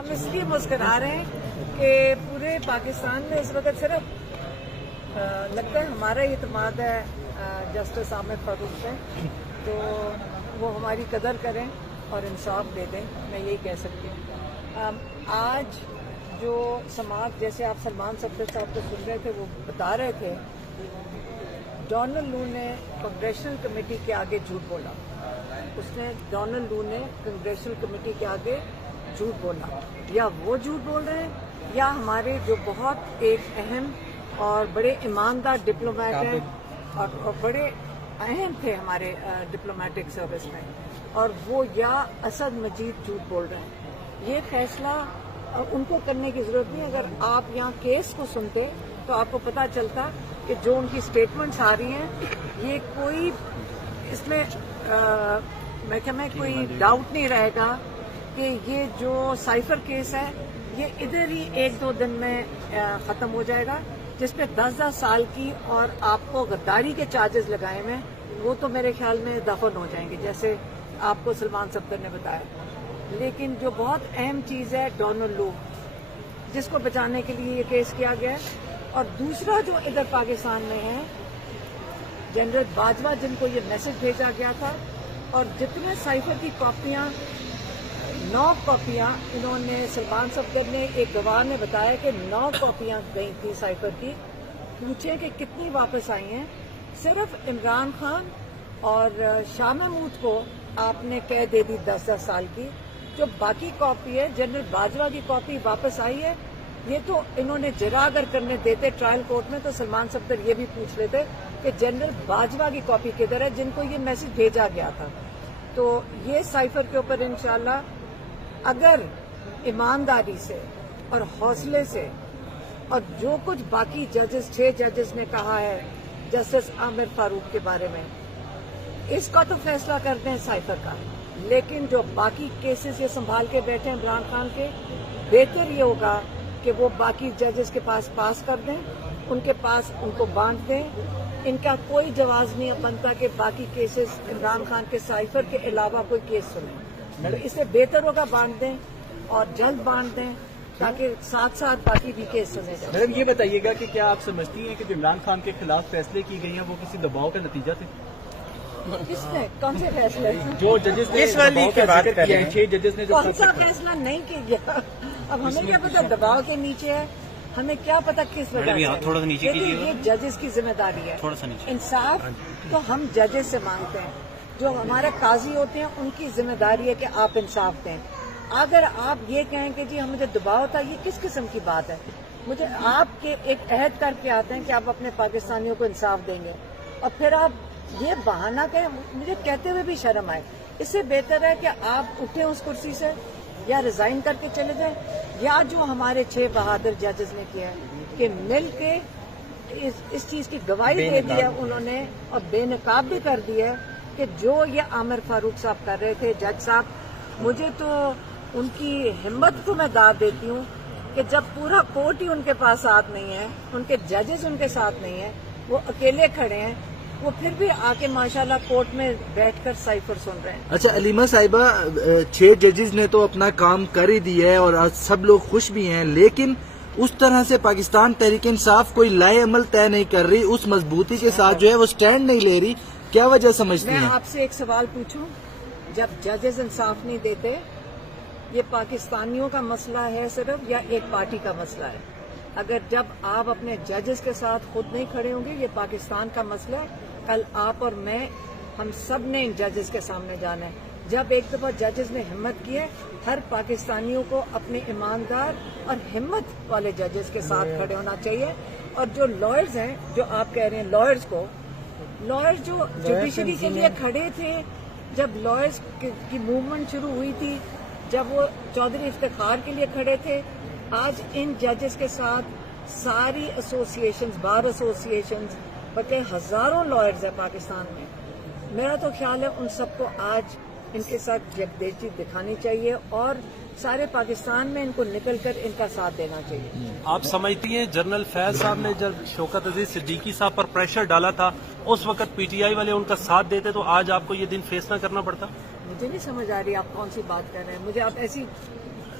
ہم اس لیے مسکرا رہے ہیں کہ پورے پاکستان میں اس وقت صرف لگتا ہے ہمارا اعتماد ہے جسٹس عامر فاروق پہ، تو وہ ہماری قدر کریں اور انصاف دے دیں، میں یہی کہہ سکتی ہوں۔ آج جو سماعت جیسے آپ سلمان صفدر صاحب کو سن رہے تھے، وہ بتا رہے تھے ڈونلڈ لو نے کنگریشنل کمیٹی کے آگے جھوٹ بولا، ڈونلڈ لو نے کنگریشنل کمیٹی کے آگے جھوٹ بولا، یا وہ جھوٹ بول رہے ہیں یا ہمارے جو بہت ایک اہم اور بڑے ایماندار ڈپلومیٹ ہیں اور بڑے اہم تھے ہمارے ڈپلومیٹک سروس میں، اور وہ یا اسد مجید جھوٹ بول رہے ہیں۔ یہ فیصلہ ان کو کرنے کی ضرورت نہیں۔ اگر آپ یہاں کیس کو سنتے تو آپ کو پتہ چلتا کہ جو ان کی سٹیٹمنٹس آ رہی ہیں، یہ کوئی اس میں میں کوئی ڈاؤٹ نہیں رہے گا کہ یہ جو سائفر کیس ہے یہ ادھر ہی 1-2 دن میں ختم ہو جائے گا، جس پہ 10 سال کی اور آپ کو غداری کے چارجز لگائے ہوئے وہ تو میرے خیال میں دفن ہو جائیں گے، جیسے آپ کو سلمان صفدر نے بتایا۔ لیکن جو بہت اہم چیز ہے ڈونلڈ لو، جس کو بچانے کے لیے یہ کیس کیا گیا ہے، اور دوسرا جو ادھر پاکستان میں ہے جنرل باجوہ، جن کو یہ میسج بھیجا گیا تھا، اور جتنے سائفر کی کاپیاں 9 کاپیاں انہوں نے، سلمان صفدر نے ایک گواہ نے بتایا کہ 9 کاپیاں گئی تھی سائفر کی، پوچھیں کہ کتنی واپس آئی ہیں۔ صرف عمران خان اور شاہ محمود کو آپ نے قید دے دی 10 سال کی، جو باقی کاپی ہے جنرل باجوہ کی کاپی واپس آئی ہے۔ یہ تو انہوں نے جرا اگر کرنے دیتے ٹرائل کورٹ میں تو سلمان صفدر یہ بھی پوچھ لیتے کہ جنرل باجوہ کی کاپی کدھر ہے، جن کو یہ میسج بھیجا گیا تھا۔ تو یہ سائفر کے اوپر انشاءاللہ اگر ایمانداری سے اور حوصلے سے، اور جو کچھ باقی ججز 6 ججز نے کہا ہے جسٹس عامر فاروق کے بارے میں، اس کا تو فیصلہ کرتے ہیں سائفر کا، لیکن جو باقی کیسز یہ سنبھال کے بیٹھے ہیں عمران خان کے، بہتر یہ ہوگا کہ وہ باقی ججز کے پاس کر دیں، ان کے پاس ان کو بانٹ دیں۔ ان کا کوئی جواز نہیں بنتا کہ باقی کیسز عمران خان کے سائفر کے علاوہ کوئی کیس سنیں، اس سے بہتر ہوگا بانٹ دیں اور جلد بانٹ دیں تاکہ ساتھ ساتھ باقی بھی کیس سنے جائیں۔ میڈم یہ بتائیے گا کہ کیا آپ سمجھتی ہیں کہ جو عمران خان کے خلاف فیصلے کی گئی ہیں وہ کسی دباؤ کا نتیجہ تھے؟ کس نے کون سے فیصلے؟ جو ججز نے دباؤ کا ذکر کیا ہے، 6 ججز نے جو کون سا فیصلہ نہیں کیا؟ اب ہمیں کیا پتا دباؤ کے نیچے ہے، ہمیں کیا پتا کس وجہ سے۔ یہ ججز کی ذمہ داری ہے، انصاف تو ہم ججز سے مانگتے ہیں، جو ہمارے قاضی ہوتے ہیں ان کی ذمہ داری ہے کہ آپ انصاف دیں۔ اگر آپ یہ کہیں کہ جی ہم مجھے دباؤ تھا، یہ کس قسم کی بات ہے؟ مجھے آپ کے ایک عہد کر کے آتے ہیں کہ آپ اپنے پاکستانیوں کو انصاف دیں گے، اور پھر آپ یہ بہانہ کہیں، مجھے کہتے ہوئے بھی شرم آئے۔ اس سے بہتر ہے کہ آپ اٹھیں اس کرسی سے، یا ریزائن کر کے چلے جائیں، یا جو ہمارے 6 بہادر ججز نے کیا ہے کہ مل کے اس چیز کی گواہی دے دی ہے انہوں نے، اور بے نقاب بھی کر دی ہے کہ جو یہ عامر فاروق صاحب کر رہے تھے، جج صاحب، مجھے تو ان کی ہمت کو میں داد دیتی ہوں کہ جب پورا کورٹ ہی ان کے پاس ساتھ نہیں ہے، ان کے ججز ان کے ساتھ نہیں ہیں، وہ اکیلے کھڑے ہیں، وہ پھر بھی آ کے ماشاءاللہ کورٹ میں بیٹھ کر سائفر سن رہے ہیں۔ اچھا علیمہ صاحبہ، 6 ججز نے تو اپنا کام کر ہی دیا ہے اور آج سب لوگ خوش بھی ہیں، لیکن اس طرح سے پاکستان تحریک انصاف کوئی لائے عمل طے نہیں کر رہی، اس مضبوطی کے ساتھ جو ہے وہ سٹینڈ نہیں لے رہی، کیا وجہ سمجھتی ہیں؟ میں آپ سے ایک سوال پوچھوں، جب ججز انصاف نہیں دیتے، یہ پاکستانیوں کا مسئلہ ہے صرف یا ایک پارٹی کا مسئلہ ہے؟ اگر جب آپ اپنے ججز کے ساتھ خود نہیں کھڑے ہوں گے، یہ پاکستان کا مسئلہ ہے۔ کل آپ اور میں، ہم سب نے ان ججز کے سامنے جانا ہے۔ جب ایک دفعہ ججز نے ہمت کی ہے، ہر پاکستانیوں کو اپنے ایماندار اور ہمت والے ججز کے ساتھ کھڑے ہونا چاہیے۔ اور جو لائرز ہیں، جو آپ کہہ رہے ہیں لائرز کو، لائرز جو جوڈیشری کے لیے کھڑے تھے، جب لائرز کی موومنٹ شروع ہوئی تھی، جب وہ چودھری افتخار کے لیے کھڑے تھے، آج ان ججز کے ساتھ ساری ایسوسیشنز، بار ایسوسیشنز، بلکہ ہزاروں لائرز ہیں پاکستان میں۔ میرا تو خیال ہے ان سب کو آج ان کے ساتھ یکجہتی دکھانی چاہیے اور سارے پاکستان میں ان کو نکل کر ان کا ساتھ دینا چاہیے۔ آپ سمجھتی ہیں جنرل فیض صاحب نے جب شوکت عزیز صدیقی صاحب پر پریشر ڈالا تھا، اس وقت پی ٹی آئی والے ان کا ساتھ دیتے تو آج آپ کو یہ دن فیس نہ کرنا پڑتا؟ مجھے نہیں سمجھ آ رہی آپ کون سی بات کر رہے ہیں، مجھے آپ ایسی